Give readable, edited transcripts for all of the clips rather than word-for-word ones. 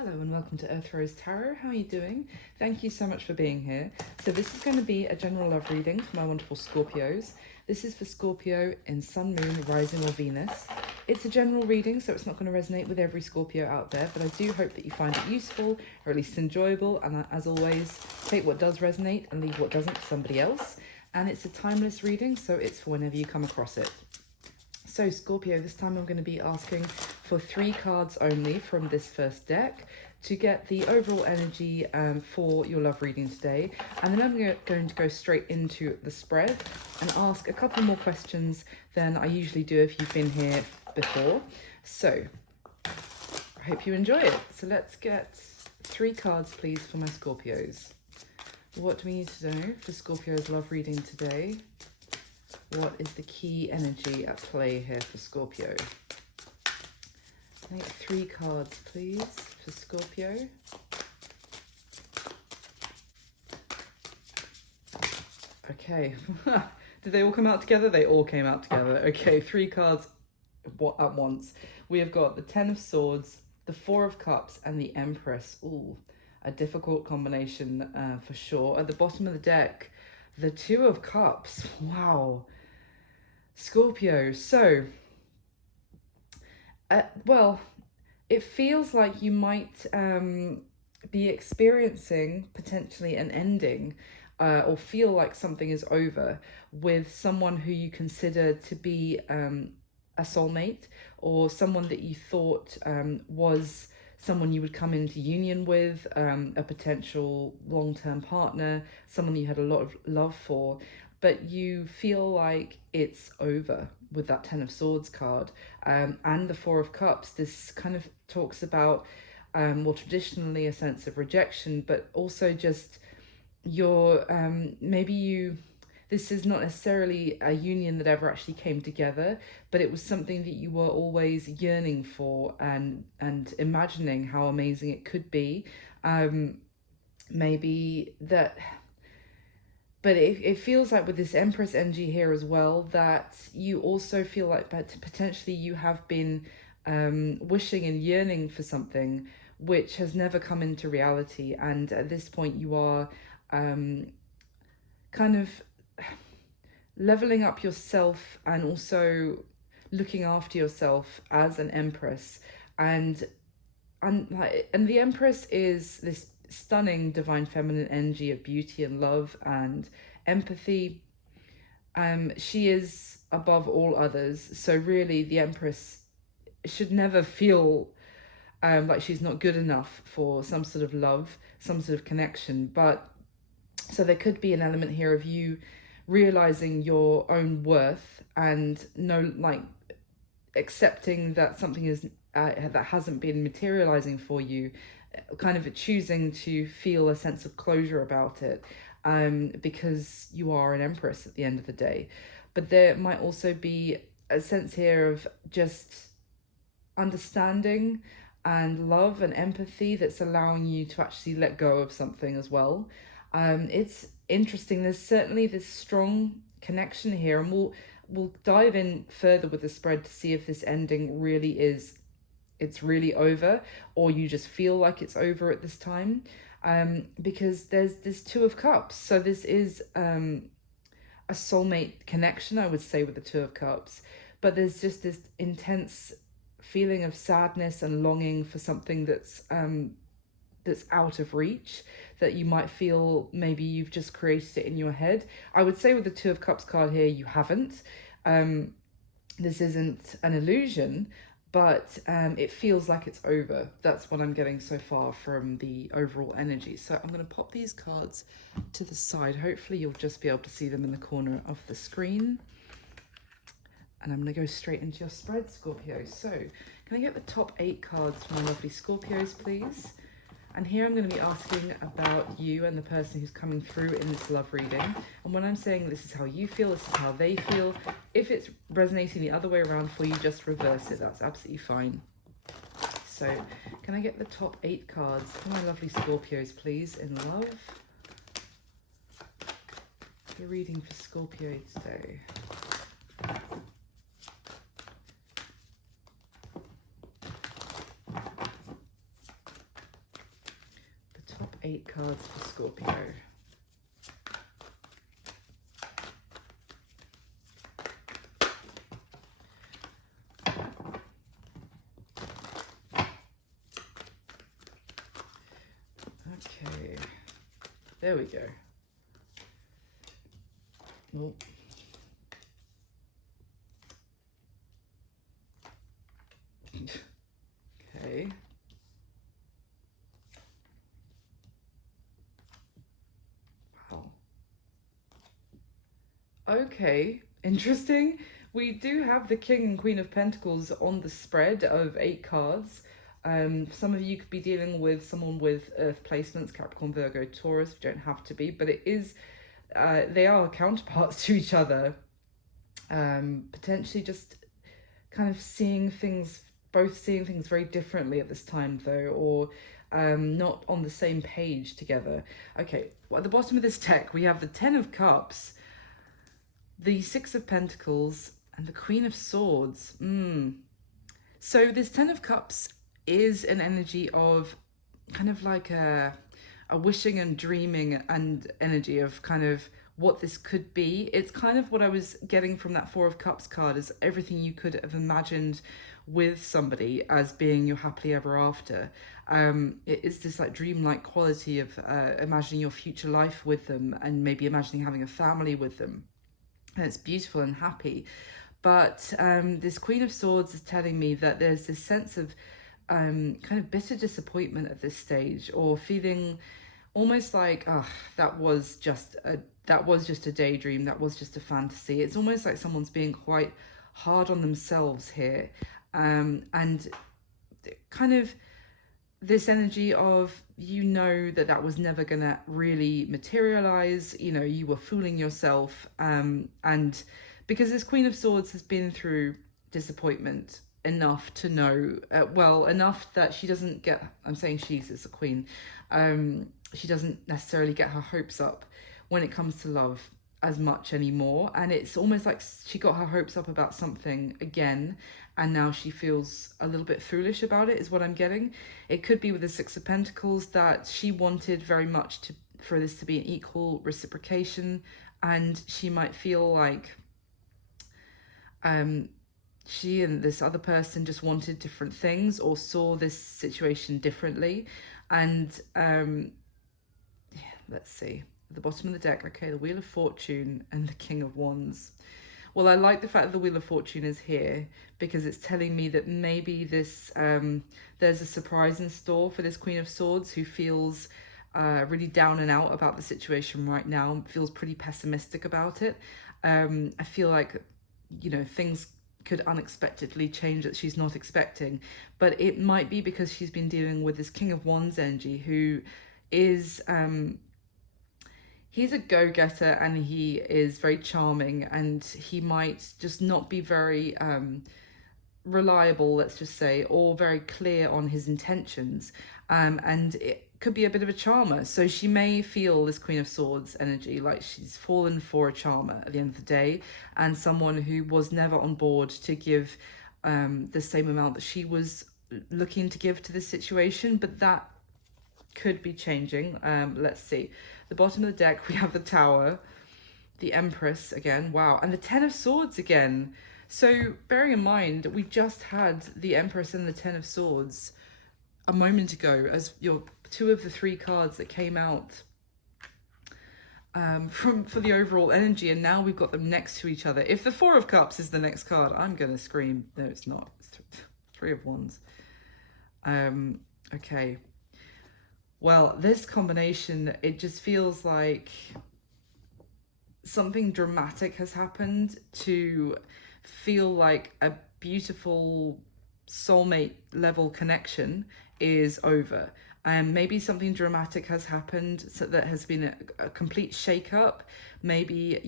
Hello and welcome to Earth Rose Tarot. How are you doing? Thank you so much for being here. So this is going to be a general love reading for my wonderful Scorpios. This is for Scorpio in Sun, Moon, Rising or Venus. It's a general reading, so it's not going to resonate with every Scorpio out there, but I do hope that you find it useful or at least enjoyable. And as always, take what does resonate and leave what doesn't for somebody else. And it's a timeless reading, so it's for whenever you come across it. So Scorpio, this time I'm going to be asking for 3 cards only from this first deck to get the overall energy for your love reading today. And then I'm going to go straight into the spread and ask a couple more questions than I usually do if you've been here before. So I hope you enjoy it. So let's get 3 cards, please, for my Scorpios. What do we need to know for Scorpio's love reading today? What is the key energy at play here for Scorpio? Make 3 cards, please, for Scorpio. Okay. Did they all come out together? They all came out together. Okay, 3 cards at once. We have got the 10 of Swords, the 4 of Cups, and the Empress. Ooh, a difficult combination for sure. At the bottom of the deck, the 2 of Cups. Wow. Scorpio, so, well, it feels like you might be experiencing potentially an ending or feel like something is over with someone who you consider to be a soulmate or someone that you thought was someone you would come into union with, a potential long-term partner, someone you had a lot of love for. But you feel like it's over with that 10 of Swords card and the 4 of Cups. This kind of talks about, well, traditionally a sense of rejection, but also just your, this is not necessarily a union that ever actually came together, but it was something that you were always yearning for and imagining how amazing it could be. Maybe that... But it feels like with this Empress energy here as well, that you also feel like potentially you have been wishing and yearning for something which has never come into reality. And at this point you are kind of leveling up yourself and also looking after yourself as an Empress. And the Empress is this stunning divine feminine energy of beauty and love and empathy. She is above all others, so really the Empress should never feel like she's not good enough for some sort of love, some sort of connection. But so there could be an element here of you realizing your own worth and accepting that something is that hasn't been materializing for you, kind of choosing to feel a sense of closure about it, because you are an Empress at the end of the day. But there might also be a sense here of just understanding and love and empathy that's allowing you to actually let go of something as well. It's interesting. There's certainly this strong connection here, and we'll dive in further with the spread to see if this ending really is, it's really over, or you just feel like it's over at this time, because there's this 2 of Cups. So this is a soulmate connection, I would say, with the 2 of Cups, but there's just this intense feeling of sadness and longing for something that's out of reach, that you might feel maybe you've just created it in your head. I would say with the 2 of Cups card here, you haven't. This isn't an illusion, but it feels like it's over. That's what I'm getting so far from the overall energy. So I'm going to pop these cards to the side. Hopefully you'll just be able to see them in the corner of the screen. And I'm going to go straight into your spread, Scorpio. So can I get the top 8 cards for my lovely Scorpios, please? And here I'm going to be asking about you and the person who's coming through in this love reading. And when I'm saying this is how you feel, this is how they feel, if it's resonating the other way around for you, just reverse it. That's absolutely fine. So can I get the top 8 cards for my lovely Scorpios, please, in love? The reading for Scorpio today. 8 cards for Scorpio. Okay, there we go. Oh. Okay. Wow. Okay, interesting. We do have the King and Queen of Pentacles on the spread of 8 cards. Some of you could be dealing with someone with Earth placements, Capricorn, Virgo, Taurus. You don't have to be, but it is, they are counterparts to each other. Potentially just kind of seeing things, both seeing things very differently at this time though, or not on the same page together. Okay, well, at the bottom of this deck, we have the 10 of Cups, the 6 of Pentacles, and the Queen of Swords. So this 10 of Cups is an energy of kind of like a wishing and dreaming and energy of kind of what this could be. It's kind of what I was getting from that 4 of Cups card, is everything you could have imagined with somebody as being your happily ever after. It is this like dreamlike quality of imagining your future life with them, and maybe imagining having a family with them. And it's beautiful and happy. But this Queen of Swords is telling me that there's this sense of kind of bitter disappointment at this stage, or feeling almost like, oh, that was just a daydream, that was just a fantasy. It's almost like someone's being quite hard on themselves here, and kind of this energy of, you know, that was never gonna really materialize, you know, you were fooling yourself, and because this Queen of Swords has been through disappointment enough to know, well, enough that she doesn't get, I'm saying she's a queen, she doesn't necessarily get her hopes up when it comes to love as much anymore. And it's almost like she got her hopes up about something again, and now she feels a little bit foolish about it, is what I'm getting. It could be with the 6 of Pentacles that she wanted very much for this to be an equal reciprocation, and she might feel like she and this other person just wanted different things, or saw this situation differently. And yeah, let's see, at the bottom of the deck, okay, the Wheel of Fortune and the King of Wands. Well, I like the fact that the Wheel of Fortune is here, because it's telling me that maybe this there's a surprise in store for this Queen of Swords, who feels really down and out about the situation right now, feels pretty pessimistic about it. I feel like, you know, things could unexpectedly change that she's not expecting, but it might be because she's been dealing with this King of Wands energy, who is he's a go-getter, and he is very charming, and he might just not be very reliable, let's just say, or very clear on his intentions, and it could be a bit of a charmer. So she may feel this Queen of Swords energy like she's fallen for a charmer at the end of the day, and someone who was never on board to give the same amount that she was looking to give to this situation. But that could be changing. Let's see. The bottom of the deck, we have the Tower, the Empress again, wow, and the 10 of Swords again. So bearing in mind, we just had the Empress and the 10 of Swords a moment ago as your 2 of the 3 cards that came out for the overall energy, and now we've got them next to each other. If the 4 of Cups is the next card, I'm gonna scream. No, it's not. It's 3 of Wands. Okay. Well, this combination, it just feels like something dramatic has happened to feel like a beautiful soulmate level connection is over. Maybe something dramatic has happened, so that has been a complete shake-up. Maybe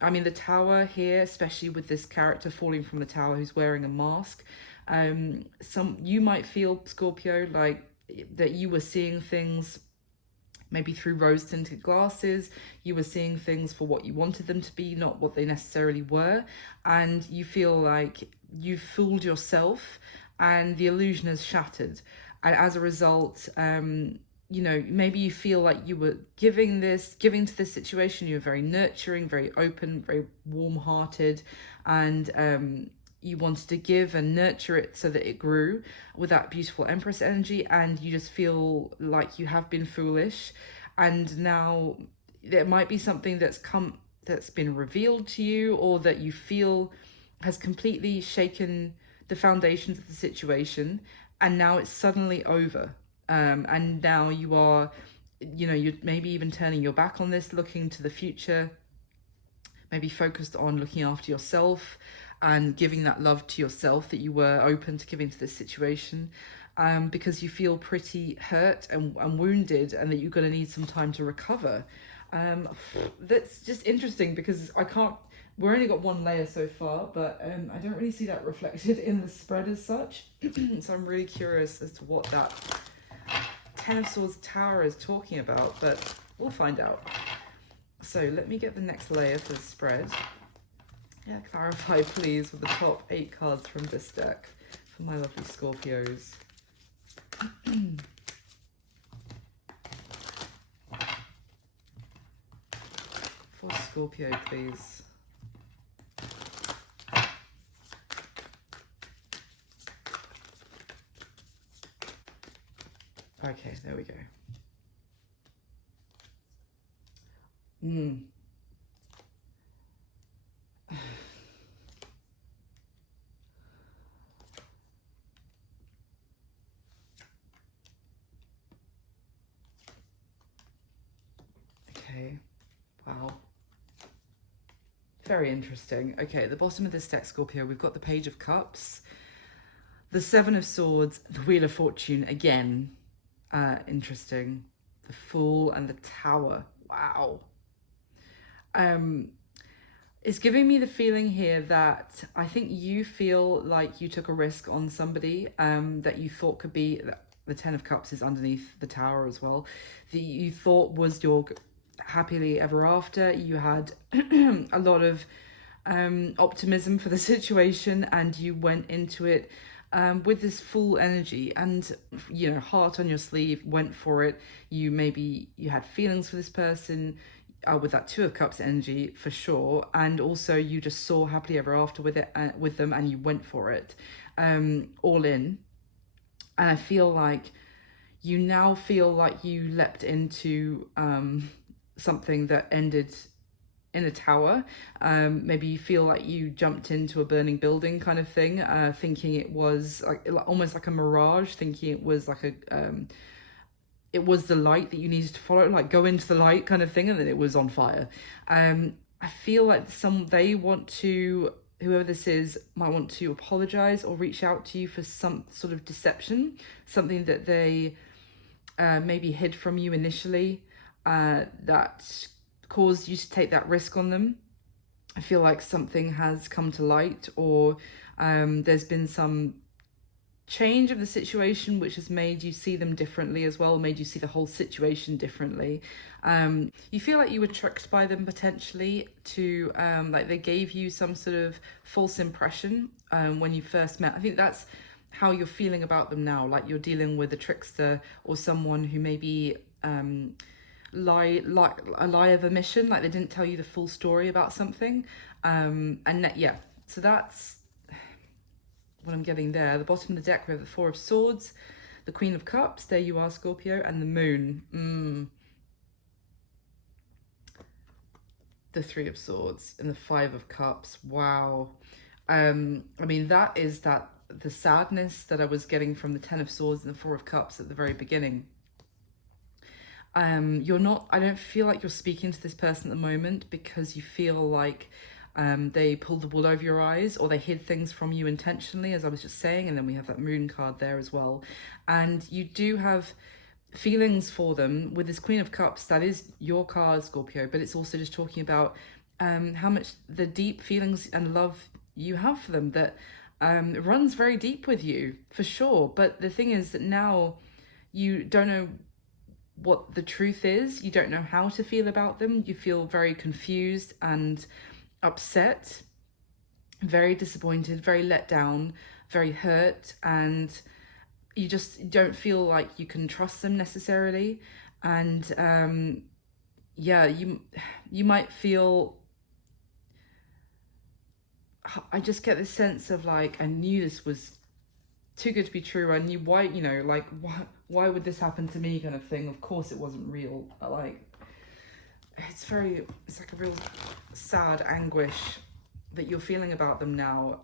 the Tower here, especially with this character falling from the tower who's wearing a mask, you might feel, Scorpio, like that you were seeing things maybe through rose-tinted glasses. You were seeing things for what you wanted them to be, not what they necessarily were, and you feel like you've fooled yourself and the illusion has shattered. And as a result, you know, maybe you feel like you were giving to this situation, you were very nurturing, very open, very warm-hearted, and you wanted to give and nurture it so that it grew with that beautiful Empress energy, and you just feel like you have been foolish, and now there might be something that's been revealed to you, or that you feel has completely shaken the foundations of the situation, and now it's suddenly over. And now you are, you know, you're maybe even turning your back on this, looking to the future, maybe focused on looking after yourself and giving that love to yourself that you were open to giving to this situation, because you feel pretty hurt and wounded, and that you're going to need some time to recover. That's just interesting because we're only got one layer so far, but I don't really see that reflected in the spread as such. So I'm really curious as to what that Ten of Swords Tower is talking about, but we'll find out. So let me get the next layer for the spread. Yeah, clarify please with the top 8 cards from this deck for my lovely Scorpios. For Scorpio, please. Okay, there we go. Okay, wow. Very interesting. Okay, at the bottom of this deck, Scorpio, we've got the Page of Cups, the Seven of Swords, the Wheel of Fortune, again, interesting, the Fool, and the Tower. Wow. It's giving me the feeling here that I think you feel like you took a risk on somebody that you thought could be, the Ten of Cups is underneath the Tower as well, that you thought was your happily ever after. You had a lot of optimism for the situation, and you went into it with this full energy and, you know, heart on your sleeve, went for it. You had feelings for this person, with that Two of Cups energy for sure, and also you just saw happily ever after with them, and you went for it, all in. And I feel like you now feel like you leapt into something that ended in a tower. Maybe you feel like you jumped into a burning building kind of thing, thinking it was almost like a mirage, thinking it was like it was the light that you needed to follow, like go into the light kind of thing, and then it was on fire. I feel like whoever this is might want to apologize or reach out to you for some sort of deception, something that they maybe hid from you initially, that caused you to take that risk on them. I feel like something has come to light, or there's been some change of the situation which has made you see them differently as well, made you see the whole situation differently. You feel like you were tricked by them potentially to like they gave you some sort of false impression when you first met. I think that's how you're feeling about them now, like you're dealing with a trickster or someone who maybe lie of omission, like they didn't tell you the full story about something. So that's what I'm getting there. The bottom of the deck, we have the Four of Swords, the Queen of Cups, there you are, Scorpio, and the Moon. The Three of Swords and the Five of Cups. Wow. I mean, that is the sadness that I was getting from the Ten of Swords and the Four of Cups at the very beginning. I don't feel like you're speaking to this person at the moment because you feel like they pulled the wool over your eyes, or they hid things from you intentionally, as I was just saying. And then we have that Moon card there as well. And you do have feelings for them with this Queen of Cups. That is your card, Scorpio, but it's also just talking about how much the deep feelings and love you have for them, that runs very deep with you for sure. But the thing is that now you don't know what the truth is. You don't know how to feel about them. You feel very confused and upset, very disappointed, very let down, very hurt, and you just don't feel like you can trust them necessarily. And yeah, you might feel, I just get this sense of like, I knew this was too good to be true. I knew why, you know, like why would this happen to me kind of thing. Of course it wasn't real. Like, it's like a real sad anguish that you're feeling about them now.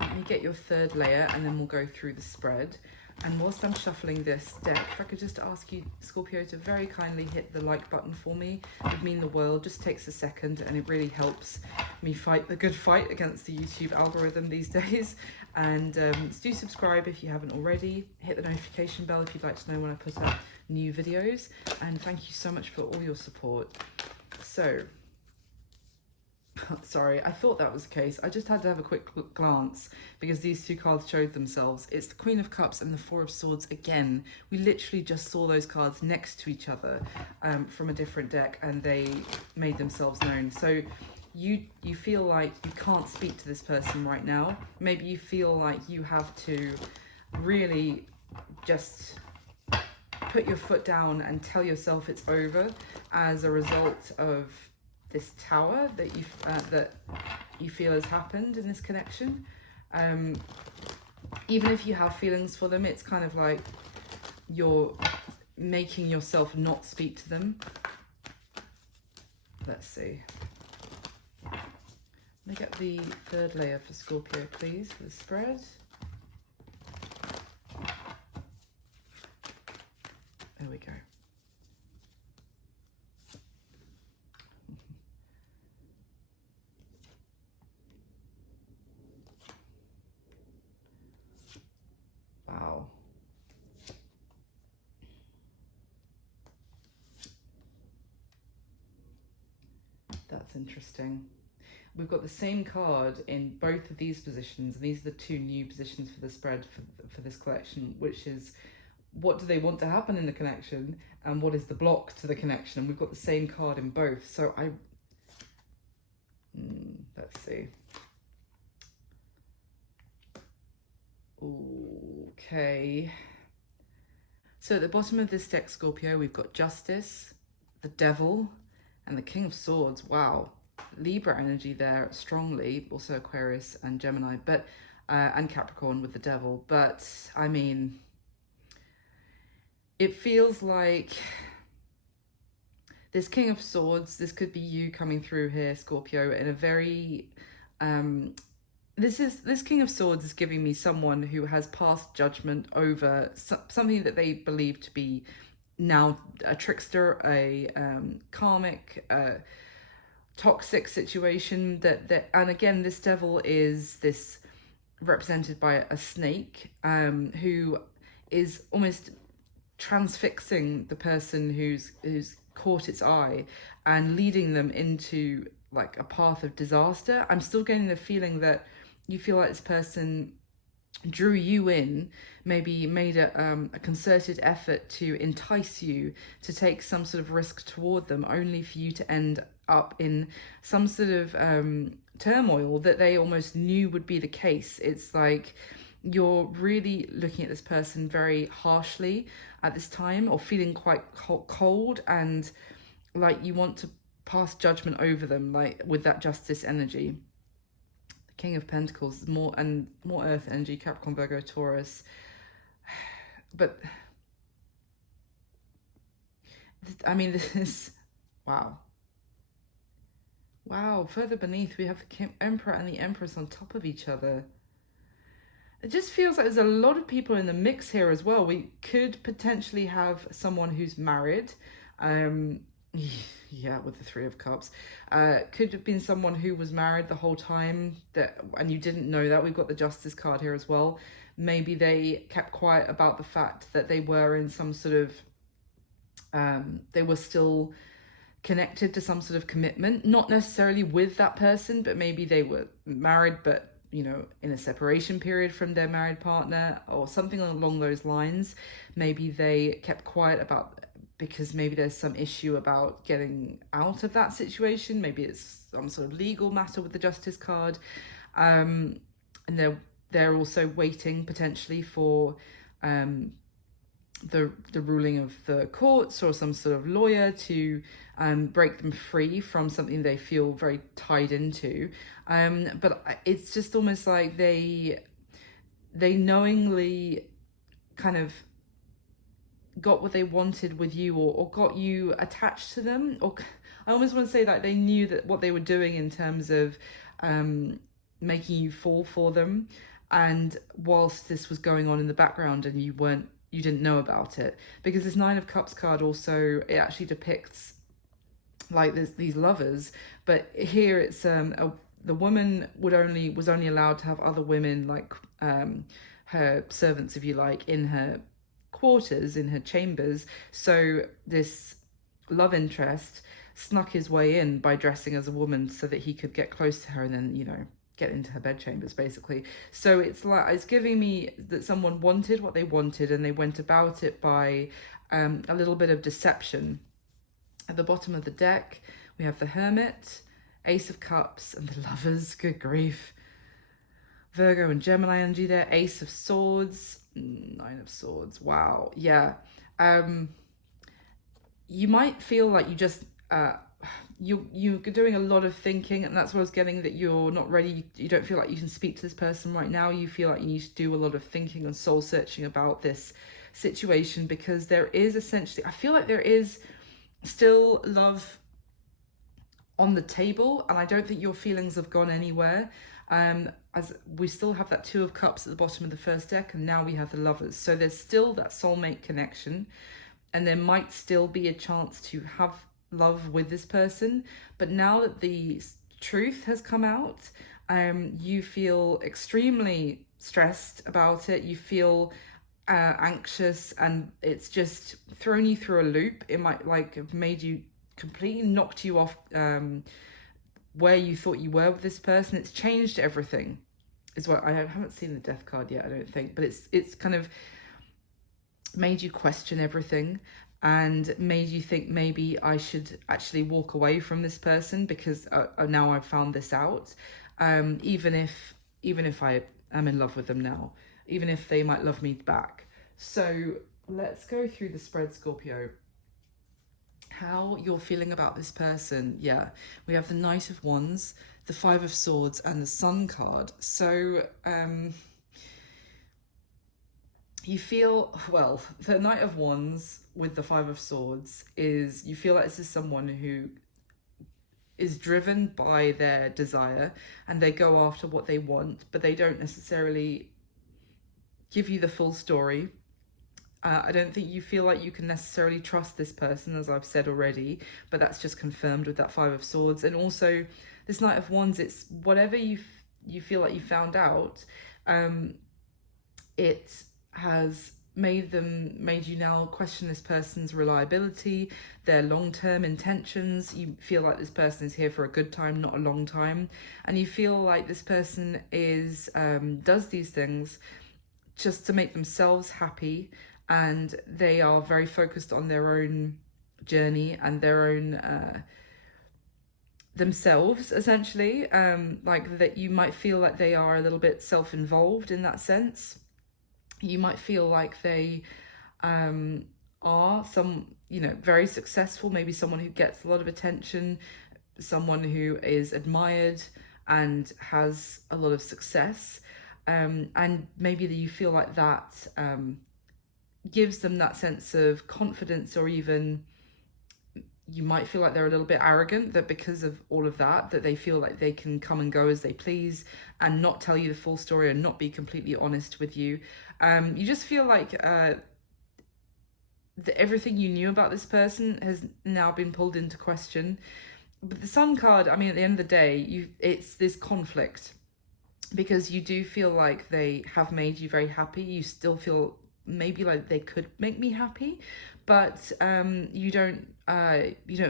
Let me get your third layer and then we'll go through the spread. And whilst I'm shuffling this deck, if I could just ask you, Scorpio, to very kindly hit the like button for me. It would mean the world. Just takes a second and it really helps me fight the good fight against the YouTube algorithm these days. And do subscribe if you haven't already. Hit the notification bell if you'd like to know when I put up new videos. And thank you so much for all your support. So, sorry, I thought that was the case. I just had to have a quick glance because these two cards showed themselves. It's the Queen of Cups and the Four of Swords again. We literally just saw those cards next to each other from a different deck, and they made themselves known. So you feel like you can't speak to this person right now. Maybe you feel like you have to really just put your foot down and tell yourself it's over as a result of this tower that you feel has happened in this connection. Even if you have feelings for them, it's kind of like you're making yourself not speak to them. Let's see. Let me get the third layer for Scorpio, please, for the spread. There we go. Wow. That's interesting. We've got the same card in both of these positions. These are the two new positions for the spread for this collection, which is what do they want to happen in the connection and what is the block to the connection. And we've got the same card in both. So let's see. Okay. So at the bottom of this deck, Scorpio, we've got Justice, the Devil, and the King of Swords. Wow. Libra energy there strongly, also Aquarius and Gemini, but and Capricorn with the Devil. But I mean, it feels like this King of Swords, this could be you coming through here, Scorpio, in a very this King of Swords is giving me someone who has passed judgment over something that they believe to be now a trickster, a karmic, toxic situation and again, this Devil is this represented by a snake who is almost transfixing the person who's caught its eye and leading them into like a path of disaster. I'm still getting the feeling that you feel like this person drew you in, maybe made a concerted effort to entice you to take some sort of risk toward them, only for you to end up in some sort of turmoil that they almost knew would be the case. It's like you're really looking at this person very harshly at this time, or feeling quite cold, and like you want to pass judgment over them, like with that Justice energy. The King of Pentacles, more earth energy, Capricorn, Virgo, Taurus. But I mean, this is wow. Further beneath, we have the Emperor and the Empress on top of each other. It just feels like there's a lot of people in the mix here as well. We could potentially have someone who's married. Yeah, with the Three of Cups. Could have been someone who was married the whole time and you didn't know that. We've got the Justice card here as well. Maybe they kept quiet about the fact that they were in some sort of they were still connected to some sort of commitment, not necessarily with that person, but maybe they were married, but you know, in a separation period from their married partner or something along those lines. Maybe they kept quiet about, because maybe there's some issue about getting out of that situation. Maybe it's some sort of legal matter with the Justice card. and they're also waiting potentially for the ruling of the courts or some sort of lawyer to break them free from something they feel very tied into. But it's just almost like they knowingly kind of got what they wanted with you, or got you attached to them, or I almost want to say that they knew that what they were doing in terms of making you fall for them, and whilst this was going on in the background and you didn't know about it, because this Nine of Cups card also, it actually depicts like these lovers, but here it's the woman was only allowed to have other women, like her servants, if you like, in her quarters, in her chambers. So this love interest snuck his way in by dressing as a woman so that he could get close to her and then, you know, get into her bedchambers, basically. So it's like, it's giving me that someone wanted what they wanted, and they went about it by a little bit of deception. At the bottom of the deck, we have the Hermit, Ace of Cups, and the Lovers. Good grief. Virgo and Gemini energy there. Ace of Swords, Nine of Swords. Wow. Yeah. You might feel like you just you're doing a lot of thinking, and that's what I was getting, that you're not ready. You don't feel like you can speak to this person right now. You feel like you need to do a lot of thinking and soul searching about this situation, because there is essentially, I feel like there is still love on the table, and I don't think your feelings have gone anywhere. As we still have that Two of Cups at the bottom of the first deck, and now we have the Lovers. So there's still that soulmate connection, and there might still be a chance to have love with this person. But now that the truth has come out, you feel extremely stressed about it. You feel anxious, and it's just thrown you through a loop. It might like have made you completely, knocked you off where you thought you were with this person. It's changed everything, is what I haven't seen the Death card yet, I don't think, but it's kind of made you question everything, and made you think maybe I should actually walk away from this person, because now I've found this out. Even if I am in love with them now, even if they might love me back. So let's go through the spread, Scorpio. How you're feeling about this person. Yeah, we have the Knight of Wands, the Five of Swords, and the Sun card. So you feel, well, the Knight of Wands with the Five of Swords is, you feel like this is someone who is driven by their desire, and they go after what they want, but they don't necessarily give you the full story. I don't think you feel like you can necessarily trust this person, as I've said already, but that's just confirmed with that Five of Swords. And also this Knight of Wands, it's whatever you feel like you found out, it has made you now question this person's reliability, their long-term intentions. You feel like this person is here for a good time, not a long time, and you feel like this person is does these things just to make themselves happy, and they are very focused on their own journey and their own themselves, essentially. Like that, you might feel like they are a little bit self-involved in that sense. You might feel like they are very successful, maybe someone who gets a lot of attention, someone who is admired and has a lot of success, and maybe that you feel like that gives them that sense of confidence, or even you might feel like they're a little bit arrogant, that because of all of that they feel like they can come and go as they please and not tell you the full story and not be completely honest with you. You just feel like everything you knew about this person has now been pulled into question. But the Sun card, I mean, at the end of the day, it's this conflict, because you do feel like they have made you very happy. You still feel maybe like they could make me happy, but you don't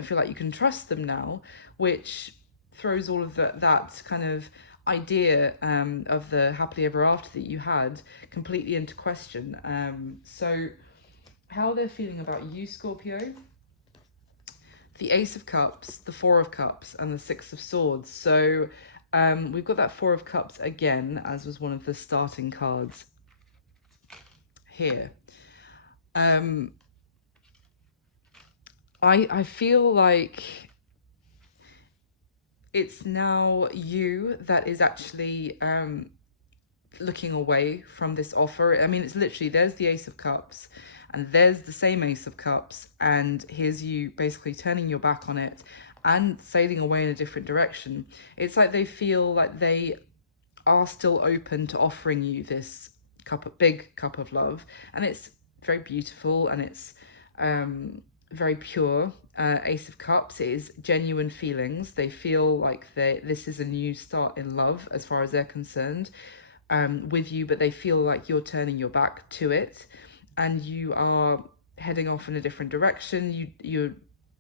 feel like you can trust them now, which throws all of that kind of idea of the happily ever after that you had completely into question. So how they're feeling about you, Scorpio: the Ace of Cups, the Four of Cups, and the Six of Swords. So We've got that Four of Cups again, as was one of the starting cards here. I feel like it's now you that is actually looking away from this offer. I mean, it's literally, there's the Ace of Cups and there's the same Ace of Cups, and here's you basically turning your back on it and sailing away in a different direction. It's like they feel like they are still open to offering you this big cup of love, and it's very beautiful and it's very pure. Ace of Cups is genuine feelings. They feel like this is a new start in love as far as they're concerned, with you, but they feel like you're turning your back to it and you are heading off in a different direction. You're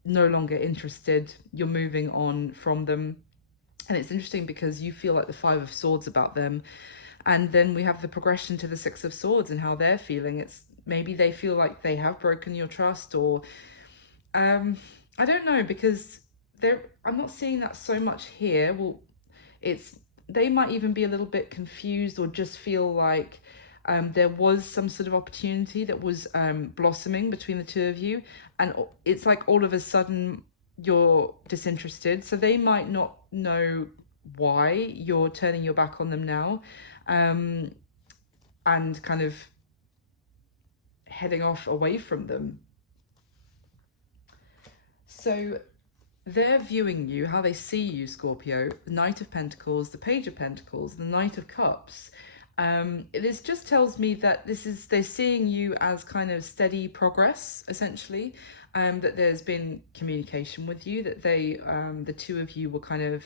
no longer interested. You're moving on from them. And it's interesting because you feel like the Five of Swords about them. And then we have the progression to the Six of Swords and how they're feeling. It's maybe they feel like they have broken your trust, or I don't know, because I'm not seeing that so much here. Well, they might even be a little bit confused, or just feel like there was some sort of opportunity that was blossoming between the two of you, and it's like all of a sudden you're disinterested. So they might not know why you're turning your back on them now, and kind of heading off away from them. So they're viewing you, how they see you, Scorpio, the Knight of Pentacles, the Page of Pentacles, the Knight of Cups. This just tells me that they're seeing you as kind of steady progress, essentially, that there's been communication with you, that the two of you were kind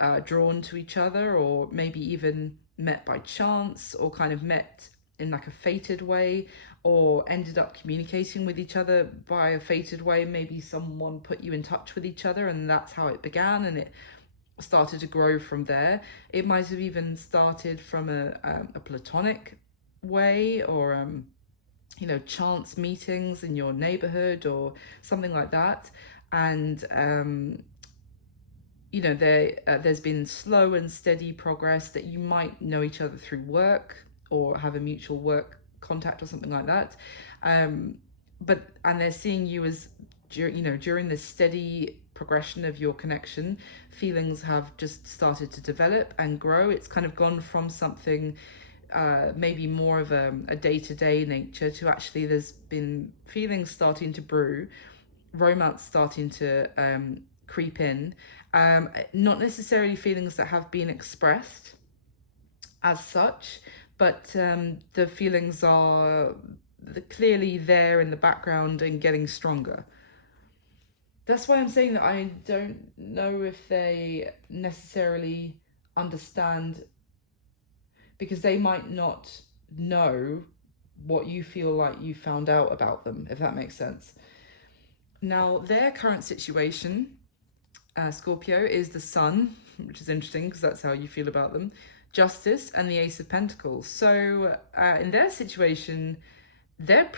of drawn to each other, or maybe even met by chance, or kind of met in like a fated way, or ended up communicating with each other by a fated way. Maybe someone put you in touch with each other and that's how it began, and it started to grow from there. It might have even started from a platonic way, or chance meetings in your neighborhood or something like that. And there's been slow and steady progress, that you might know each other through work or have a mutual work contact or something like that. And they're seeing you as, during this steady progression of your connection, feelings have just started to develop and grow. It's kind of gone from something maybe more of a day-to-day nature, to actually there's been feelings starting to brew, romance starting to creep in. Not necessarily feelings that have been expressed as such, but the feelings are clearly there in the background and getting stronger. That's why I'm saying that I don't know if they necessarily understand, because they might not know what you feel like you found out about them, if that makes sense. Now, their current situation, Scorpio, is the Sun, which is interesting because that's how you feel about them, Justice, and the Ace of Pentacles. So in their situation, they're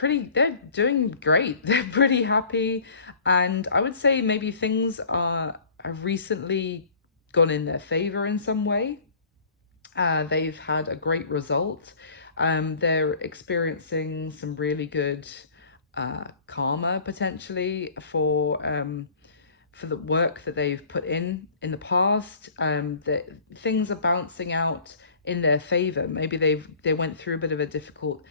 doing great. They're pretty happy. And I would say maybe things have recently gone in their favor in some way. They've had a great result. They're experiencing some really good karma, potentially, for the work that they've put in the past. That things are bouncing out in their favor. Maybe they went through a bit of a difficult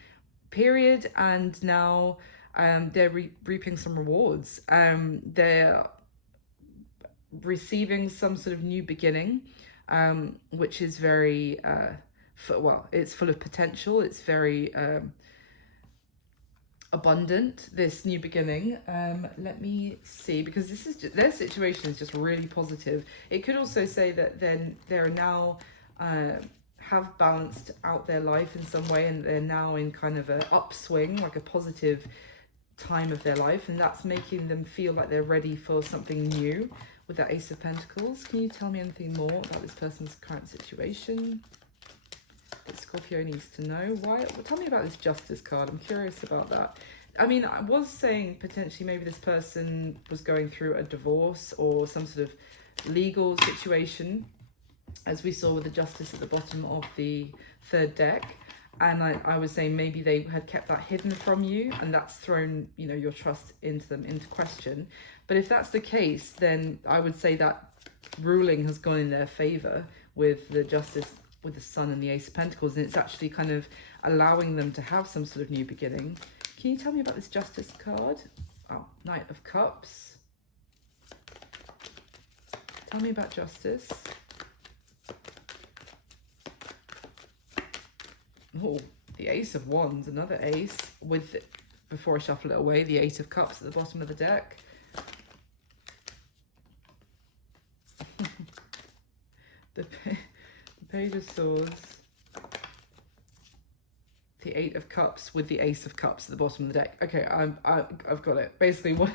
period, and now they're reaping some rewards. They're receiving some sort of new beginning, which is very it's full of potential. It's very abundant, this new beginning. Let me see, because this is their situation is just really positive. It could also say that then they're now have balanced out their life in some way, and they're now in kind of an upswing, like a positive time of their life, and that's making them feel like they're ready for something new with that Ace of Pentacles. Can you tell me anything more about this person's current situation that Scorpio needs to know? Why? Well, tell me about this Justice card. I'm curious about that. I mean, I was saying potentially maybe this person was going through a divorce or some sort of legal situation. as we saw with the Justice at the bottom of the third deck. And I was saying maybe they had kept that hidden from you, and that's thrown, you know, your trust into them into question. But if that's the case, then I would say that ruling has gone in their favor with the Justice, with the Sun and the Ace of Pentacles, and it's actually kind of allowing them to have some sort of new beginning. Can you tell me about this Justice card? Oh, Knight of Cups. Tell me about Justice. Oh, the Ace of Wands, another ace, with, before I shuffle it away, the Eight of Cups at the bottom of the deck. the Page of Swords, the Eight of Cups with the Ace of Cups at the bottom of the deck. Okay, I've got it. Basically, what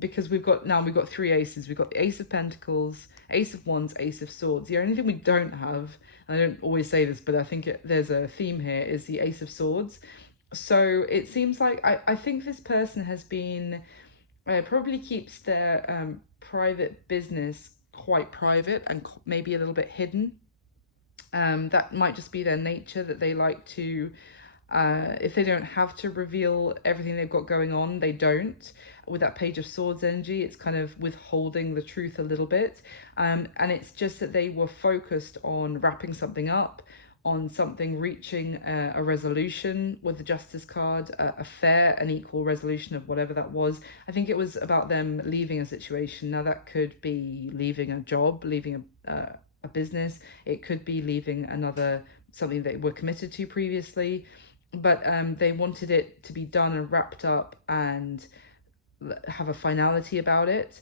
because we've got three aces. We've got the Ace of Pentacles, Ace of Wands, Ace of Swords. The only thing we don't have, and I don't always say this, but I think there's a theme here, is the Ace of Swords. So it seems like I think this person has been probably keeps their private business quite private and maybe a little bit hidden. That might just be their nature, that they like to, if they don't have to reveal everything they've got going on, they don't. With that Page of Swords energy, it's kind of withholding the truth a little bit. And it's just that they were focused on wrapping something up, on something reaching a resolution with the Justice card, a fair and equal resolution of whatever that was. I think it was about them leaving a situation. Now that could be leaving a job, leaving a business. It could be leaving something they were committed to previously, but they wanted it to be done and wrapped up and have a finality about it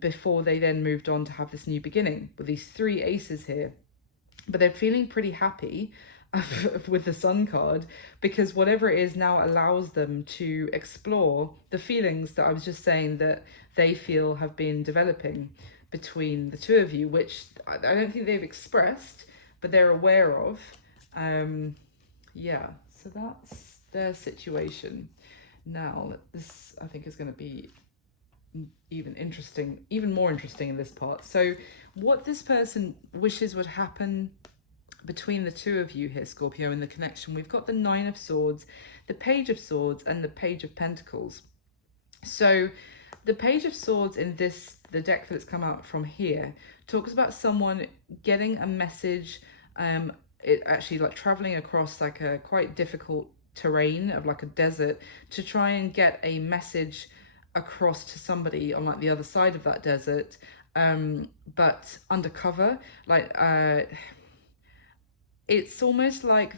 before they then moved on to have this new beginning with these three aces here. But they're feeling pretty happy with the Sun card, because whatever it is now allows them to explore the feelings that I was just saying that they feel have been developing between the two of you, which I don't think they've expressed, but they're aware of. Yeah, so that's their situation. Now, this I think is going to be even more interesting in this part. So what this person wishes would happen between the two of you here, Scorpio, in the connection, we've got the Nine of Swords, the Page of Swords, and the Page of Pentacles. So the Page of Swords in the deck that's come out from here, talks about someone getting a message, it actually like traveling across like a quite difficult terrain of like a desert to try and get a message across to somebody on like the other side of that desert, but undercover. Like it's almost like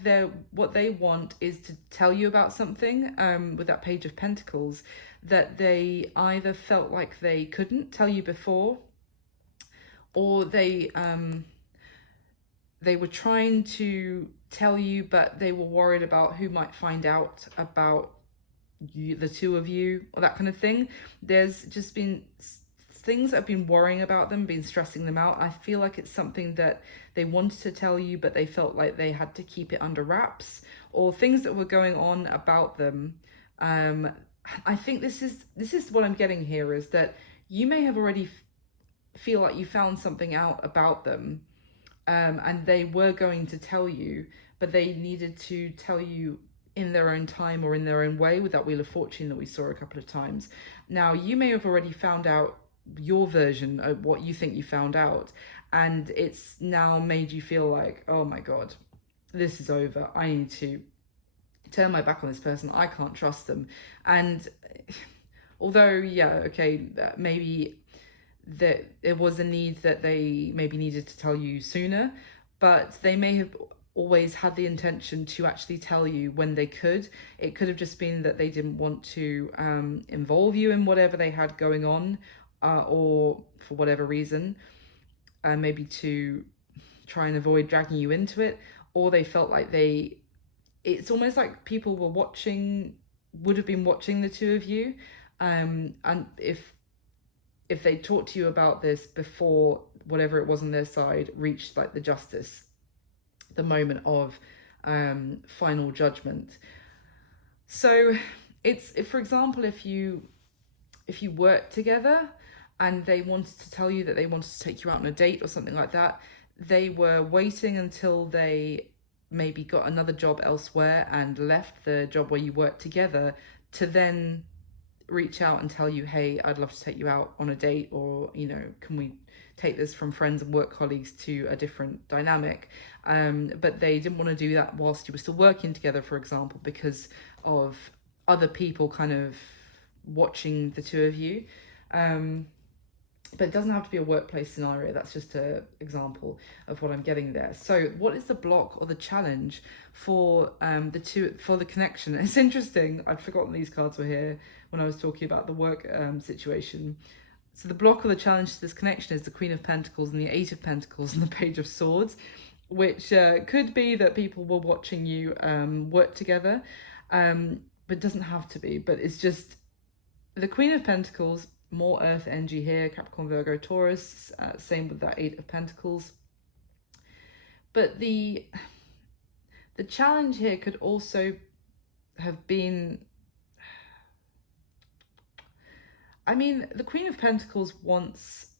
what they want is to tell you about something, with that Page of Pentacles, that they either felt like they couldn't tell you before, or they were trying to tell you, but they were worried about who might find out about you, the two of you, or that kind of thing. There's just been things that have been worrying about them, been stressing them out. I feel like it's something that they wanted to tell you, but they felt like they had to keep it under wraps, or things that were going on about them. I think this is what I'm getting here, is that you may have already feel like you found something out about them, and they were going to tell you, but they needed to tell you in their own time or in their own way, with that Wheel of Fortune that we saw a couple of times. Now, you may have already found out your version of what you think you found out, and it's now made you feel like, oh my God, this is over. I need to turn my back on this person. I can't trust them. And although, yeah, okay, maybe that it was a need that they maybe needed to tell you sooner, but they may have always had the intention to actually tell you when they could. It could have just been that they didn't want to involve you in whatever they had going on, or for whatever reason, maybe to try and avoid dragging you into it, or they felt like it's almost like people would have been watching the two of you, and if they talked to you about this before whatever it was on their side reached like the justice, the moment of final judgment. So it's, for example, if you work together, and they wanted to tell you that they wanted to take you out on a date or something like that. They were waiting until they maybe got another job elsewhere and left the job where you worked together to then reach out and tell you, hey, I'd love to take you out on a date, or, you know, can we take this from friends and work colleagues to a different dynamic? But they didn't want to do that whilst you were still working together, for example, because of other people kind of watching the two of you. But it doesn't have to be a workplace scenario. That's just an example of what I'm getting there. So what is the block or the challenge for the connection? It's interesting. I'd forgotten these cards were here when I was talking about the work situation. So the block or the challenge to this connection is the Queen of Pentacles and the Eight of Pentacles and the Page of Swords, which could be that people were watching you work together, but it doesn't have to be. But it's just the Queen of Pentacles, more earth energy here, Capricorn, Virgo, Taurus, same with that Eight of Pentacles. But the challenge here could also have been, I mean, the Queen of Pentacles wants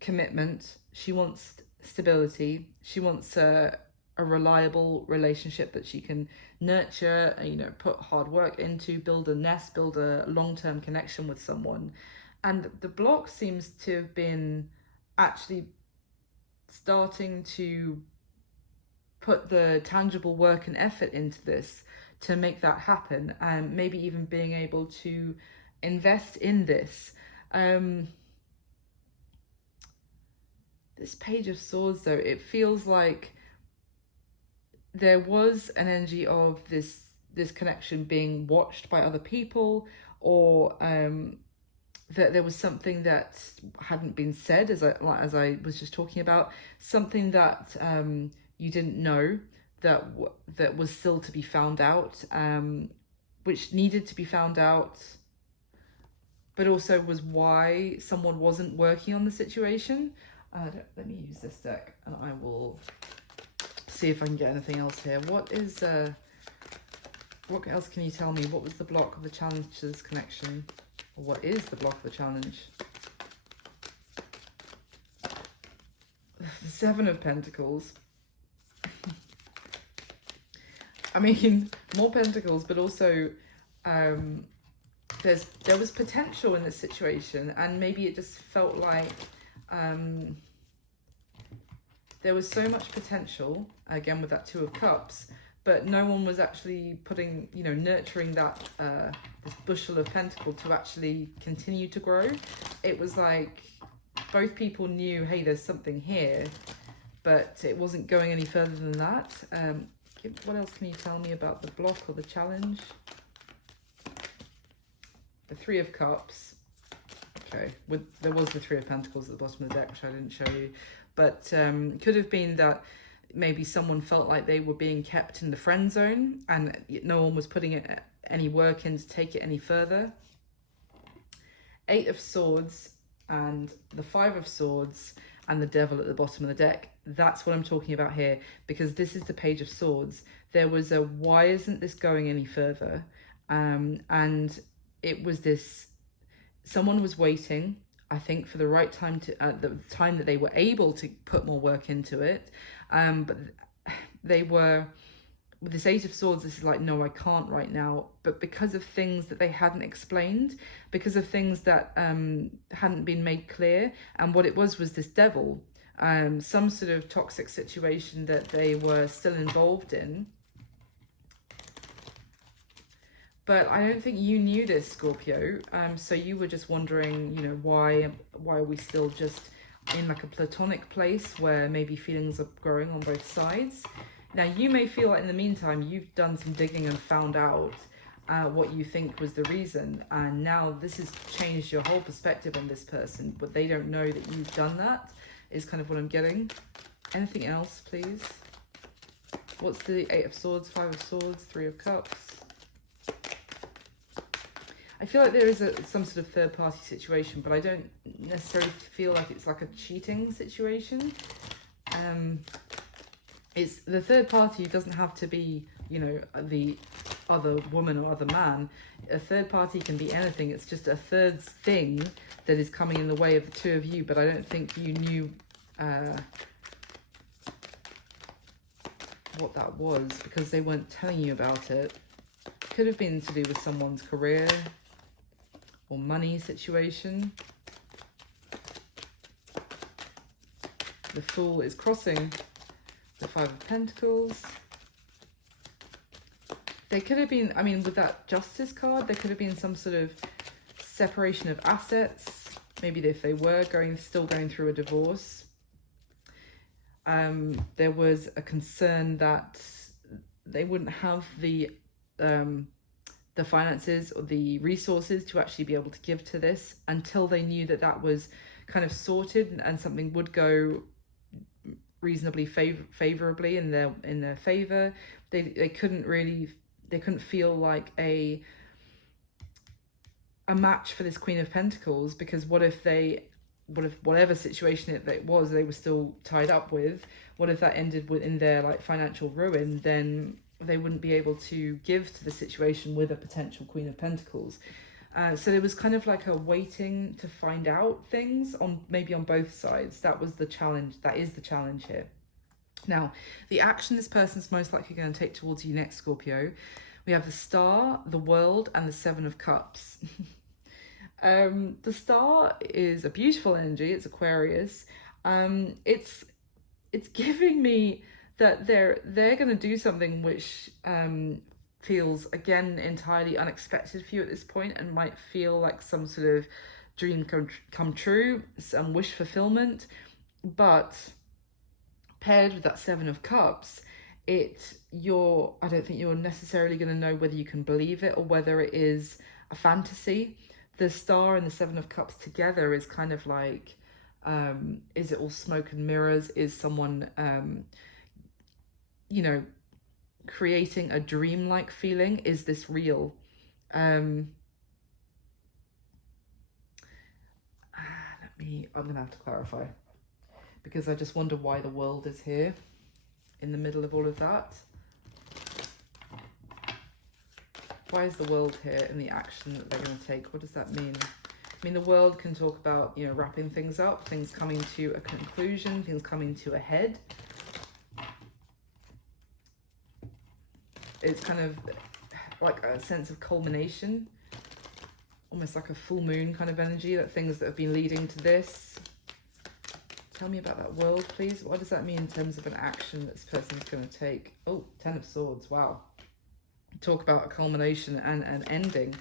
commitment, she wants stability, she wants a reliable relationship that she can nurture, you know, put hard work into, build a nest, build a long-term connection with someone. And the block seems to have been actually starting to put the tangible work and effort into this to make that happen, and maybe even being able to invest in this. This Page of Swords, though, it feels like there was an energy of this connection being watched by other people, or that there was something that hadn't been said, as I was just talking about, something that you didn't know that was still to be found out, which needed to be found out, but also was why someone wasn't working on the situation. Let me use this deck and I will see if I can get anything else here. What else can you tell me? What was the block of the challenge to this connection? Or what is the block of the challenge? The Seven of Pentacles. I mean, more pentacles, but also there was potential in this situation, and maybe it just felt like there was so much potential, again with that Two of Cups, but no one was actually putting, you know, nurturing that this bushel of pentacle to actually continue to grow. It was like both people knew, hey, there's something here, but it wasn't going any further than that. What else can you tell me about the block or the challenge? The Three of Cups. Okay, there was the Three of Pentacles at the bottom of the deck, which I didn't show you. But could have been that maybe someone felt like they were being kept in the friend zone and no one was putting any work in to take it any further. Eight of Swords and the Five of Swords and the Devil at the bottom of the deck. That's what I'm talking about here, because this is the Page of Swords. There was a, why isn't this going any further? And it was this, someone was waiting, I think, for the right time to, the time that they were able to put more work into it. But they were, with this Eight of Swords, this is like, no, I can't right now. But because of things that they hadn't explained, because of things that hadn't been made clear, and what it was this Devil, some sort of toxic situation that they were still involved in. But I don't think you knew this, Scorpio. So you were just wondering, you know, why are we still just in like a platonic place where maybe feelings are growing on both sides? Now, you may feel like in the meantime, you've done some digging and found out what you think was the reason. And now this has changed your whole perspective on this person, but they don't know that you've done that, is kind of what I'm getting. Anything else, please? What's the Eight of Swords, Five of Swords, Three of Cups? I feel like there is some sort of third-party situation, but I don't necessarily feel like it's like a cheating situation. It's the third party doesn't have to be, you know, the other woman or other man. A third party can be anything. It's just a third thing that is coming in the way of the two of you. But I don't think you knew what that was, because they weren't telling you about it. Could have been to do with someone's career or money situation. The Fool is crossing the Five of Pentacles. They could have been, I mean, with that Justice card, there could have been some sort of separation of assets. Maybe if they were still going through a divorce. There was a concern that they wouldn't have the finances or the resources to actually be able to give to this until they knew that that was kind of sorted and something would go reasonably favorably in their favor. They couldn't feel like a match for this Queen of Pentacles, because what if whatever situation it was they were still tied up with, what if that ended in their like financial ruin? Then they wouldn't be able to give to the situation with a potential Queen of Pentacles. So there was kind of like a waiting to find out things maybe on both sides. That was the challenge. That is the challenge here. Now, the action this person's most likely going to take towards you next, Scorpio, we have the Star, the World, and the Seven of Cups. The Star is a beautiful energy. It's Aquarius. It's giving me that they're going to do something which feels, again, entirely unexpected for you at this point, and might feel like some sort of dream come true, some wish fulfillment. But paired with that Seven of Cups, I don't think you're necessarily going to know whether you can believe it or whether it is a fantasy. The Star and the Seven of Cups together is kind of like, is it all smoke and mirrors? Is someone, creating a dreamlike feeling? Is this real? I'm gonna have to clarify, because I just wonder why the World is here in the middle of all of that. Why is the World here in the action that they're going to take? What does that mean? I mean, the World can talk about, wrapping things up, things coming to a conclusion, things coming to a head. It's kind of like a sense of culmination, almost like a full moon kind of energy, that things that have been leading to this. Tell me about that World, please. What does that mean in terms of an action that this person's going to take? Oh, Ten of Swords. Wow. Talk about a culmination and an ending.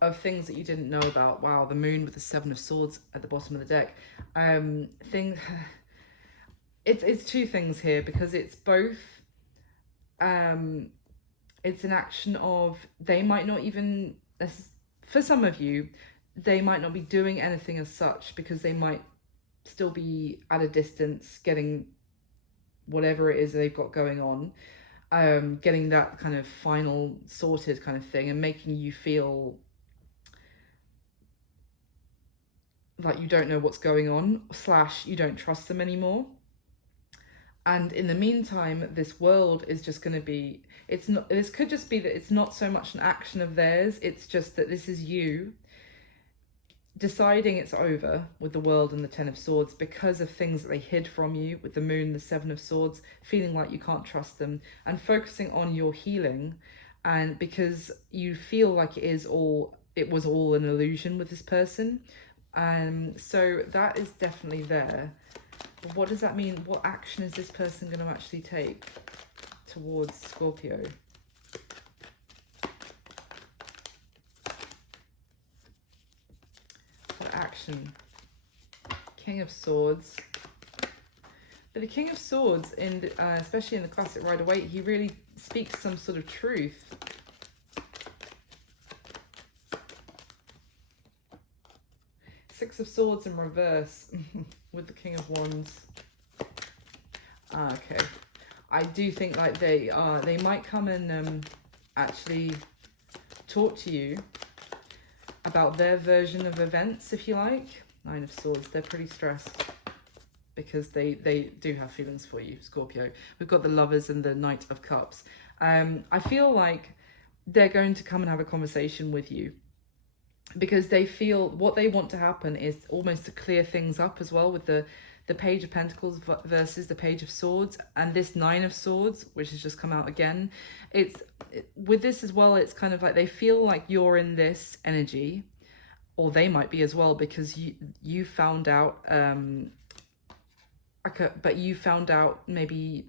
Of things that you didn't know about. Wow, the Moon with the Seven of Swords at the bottom of the deck. It's two things here, because it's both. It's an action of, they might not even, for some of you, they might not be doing anything as such, because they might still be at a distance getting whatever it is they've got going on, getting that kind of final sorted kind of thing, and making you feel like you don't know what's going on, / you don't trust them anymore. And in the meantime, this World is just going to be, this could just be that it's not so much an action of theirs, it's just that this is you deciding it's over with the World and the Ten of Swords, because of things that they hid from you with the Moon, the Seven of Swords, feeling like you can't trust them, and focusing on your healing. And because you feel like it was all an illusion with this person. So that is definitely there. But what does that mean? What action is this person going to actually take towards Scorpio? What action? King of Swords. But the King of Swords, especially in the classic Rider-Waite, he really speaks some sort of truth. Six of Swords in reverse with the King of Wands. Okay. I do think like they might come and actually talk to you about their version of events, if you like. Nine of Swords, they're pretty stressed because they do have feelings for you, Scorpio. We've got the Lovers and the Knight of Cups. I feel like they're going to come and have a conversation with you, because they feel what they want to happen is almost to clear things up as well, with the Page of Pentacles versus the Page of Swords, and this Nine of Swords, which has just come out again. With this as well, it's kind of like they feel like you're in this energy, or they might be as well, because you found out but you found out maybe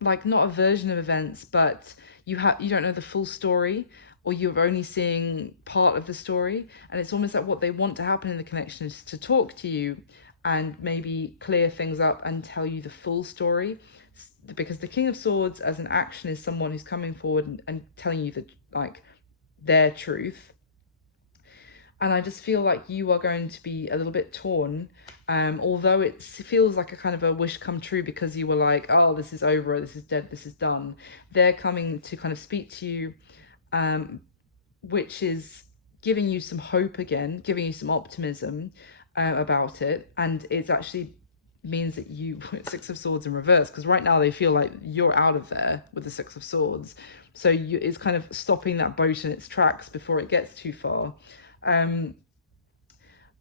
like not a version of events, but you don't know the full story, or you're only seeing part of the story, and it's almost like what they want to happen in the connection is to talk to you and maybe clear things up and tell you the full story, because the King of Swords as an action is someone who's coming forward and telling you their truth. And I just feel like you are going to be a little bit torn, although it feels like a kind of a wish come true, because you were like, oh, this is over, this is dead, this is done. They're coming to kind of speak to you, which is giving you some hope again, giving you some optimism about it. And it's actually means that you, Six of Swords in reverse, because right now they feel like you're out of there with the Six of Swords. So it's kind of stopping that boat in its tracks before it gets too far.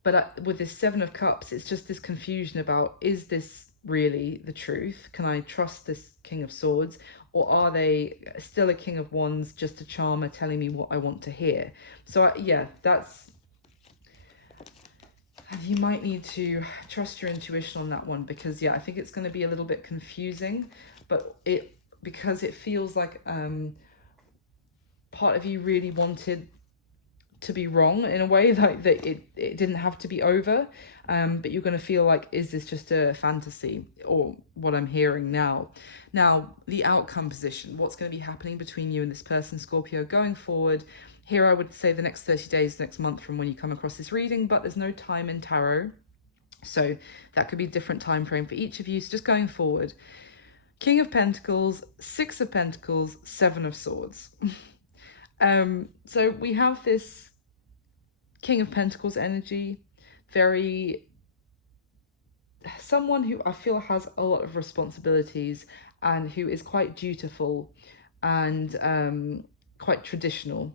But with this Seven of Cups, it's just this confusion about, is this really the truth? Can I trust this King of Swords? Or are they still a King of Wands, just a charmer telling me what I want to hear? So yeah, you might need to trust your intuition on that one, because yeah, I think it's going to be a little bit confusing, but because it feels like part of you really wanted to be wrong in a way, like that it didn't have to be over, but you're going to feel like, is this just a fantasy, or what I'm hearing now? Now, the outcome position, what's going to be happening between you and this person, Scorpio, going forward. Here I would say the next 30 days, next month from when you come across this reading, but there's no time in tarot, so that could be a different time frame for each of you. So just going forward, King of Pentacles, Six of Pentacles, Seven of Swords. So we have this King of Pentacles energy, someone who I feel has a lot of responsibilities and who is quite dutiful and quite traditional.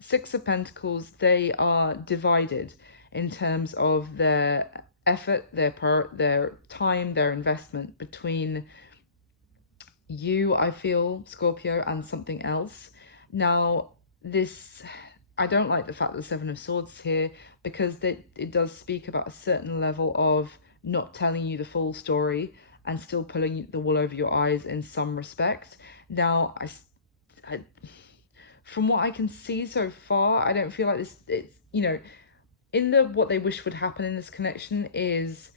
Six of Pentacles, they are divided in terms of their effort, their time, their investment between you, I feel, Scorpio, and something else. Now, I don't like the fact that the Seven of Swords is here, because it does speak about a certain level of not telling you the full story and still pulling the wool over your eyes in some respect. Now, I from what I can see so far, I don't feel like this, it's, in what they wish would happen in this connection is,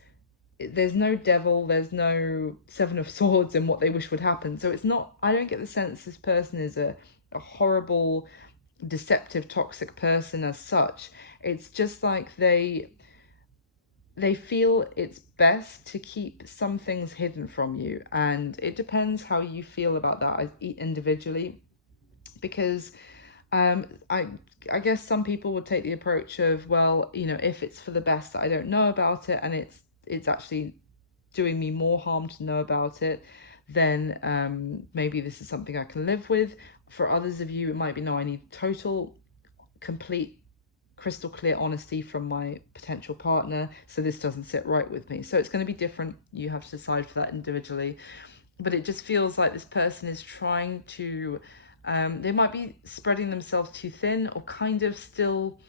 there's no devil, there's no Seven of Swords in what they wish would happen. So it's not, I don't get the sense this person is a horrible, deceptive, toxic person as such. It's just like they feel it's best to keep some things hidden from you, and it depends how you feel about that individually, because I guess some people would take the approach of, well, if it's for the best that I don't know about it, and it's actually doing me more harm to know about it, then maybe this is something I can live with. For others of you, it might be, no, I need total, complete, crystal clear honesty from my potential partner, so this doesn't sit right with me. So it's going to be different. You have to decide for that individually. But it just feels like this person is trying to, they might be spreading themselves too thin, or kind of still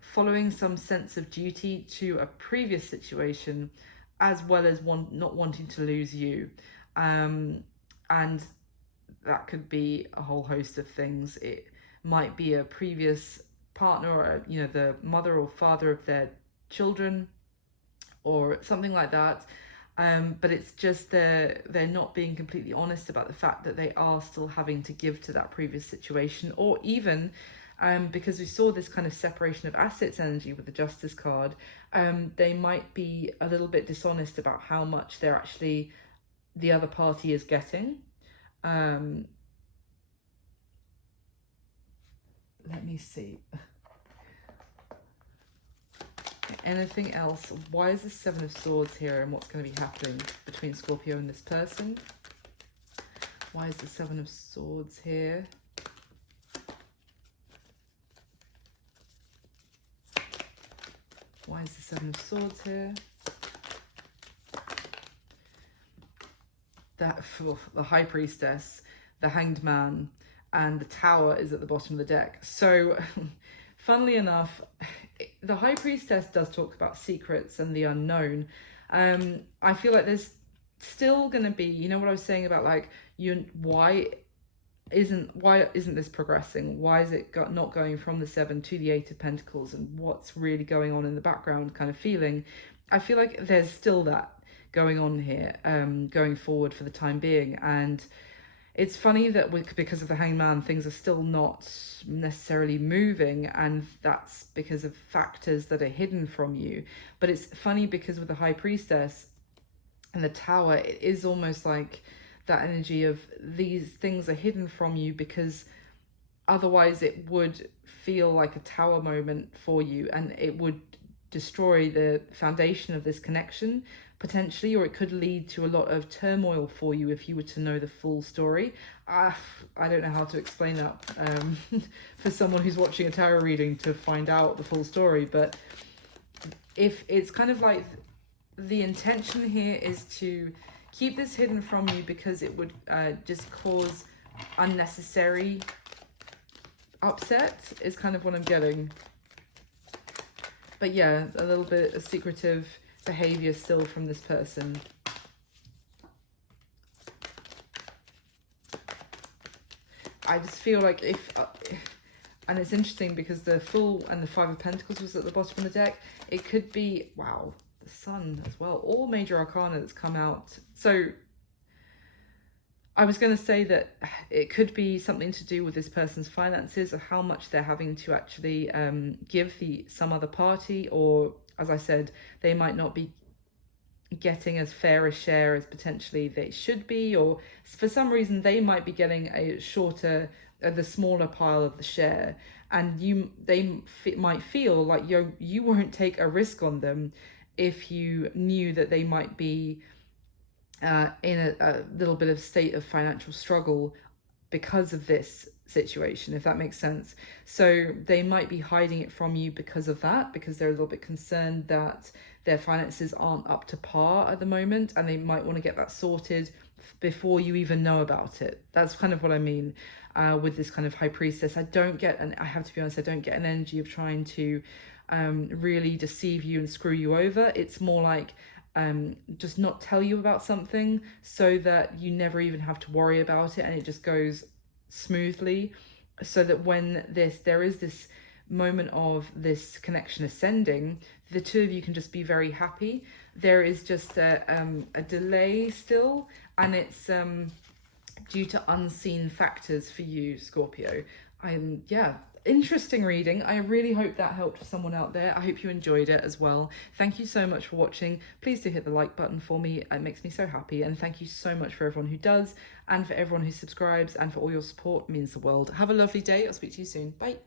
following some sense of duty to a previous situation, as well as not wanting to lose you. And that could be a whole host of things. It might be a previous partner, or the mother or father of their children, or something like that. But it's just they're not being completely honest about the fact that they are still having to give to that previous situation, or even because we saw this kind of separation of assets energy with the Justice card, they might be a little bit dishonest about how much the other party is getting. Let me see. anything else? Why is the Seven of Swords here, and what's going to be happening between Scorpio and this person? Why is the Seven of Swords here? Why is the Seven of Swords here? That the High Priestess, the Hanged Man, and the Tower is at the bottom of the deck. So, funnily enough, the High Priestess does talk about secrets and the unknown. I feel like there's still going to be, you know what I was saying about like, why isn't this progressing? Why is it not going from the 7 to the 8 of Pentacles, and what's really going on in the background kind of feeling? I feel like there's still that going on here, going forward for the time being. And it's funny that because of the Hanged Man, things are still not necessarily moving, and that's because of factors that are hidden from you. But it's funny because with the High Priestess and the Tower, it is almost like that energy of these things are hidden from you, because otherwise it would feel like a tower moment for you, and it would destroy the foundation of this connection potentially, or it could lead to a lot of turmoil for you if you were to know the full story. I don't know how to explain that for someone who's watching a tarot reading to find out the full story, but if it's kind of like the intention here is to keep this hidden from you, because it would just cause unnecessary upset is kind of what I'm getting. But yeah, a little bit of secretive behavior still from this person. I just feel like if and it's interesting because the Fool and the Five of Pentacles was at the bottom of the deck. It could be, wow, the Sun as well, all major arcana that's come out. So I was going to say that it could be something to do with this person's finances, or how much they're having to actually give some other party, or as I said, they might not be getting as fair a share as potentially they should be, or for some reason they might be getting a shorter, the smaller pile of the share, and they might feel like you won't take a risk on them if you knew that they might be in a little bit of state of financial struggle because of this situation, if that makes sense. So they might be hiding it from you because of that, because they're a little bit concerned that their finances aren't up to par at the moment, and they might want to get that sorted before you even know about it. That's kind of what I mean with this kind of High Priestess. I don't get, and I have to be honest, I don't get an energy of trying to really deceive you and screw you over. It's more like just not tell you about something so that you never even have to worry about it, and it just goes smoothly, so that when there is this moment of this connection ascending, the two of you can just be very happy. There is just a delay still, and it's due to unseen factors for you, Scorpio. Yeah, interesting reading. I really hope that helped someone out there. I hope you enjoyed it as well. Thank you so much for watching. Please do hit the like button for me. It makes me so happy. And thank you so much for everyone who does, and for everyone who subscribes, and for all your support. It means the world. Have a lovely day. I'll speak to you soon. Bye.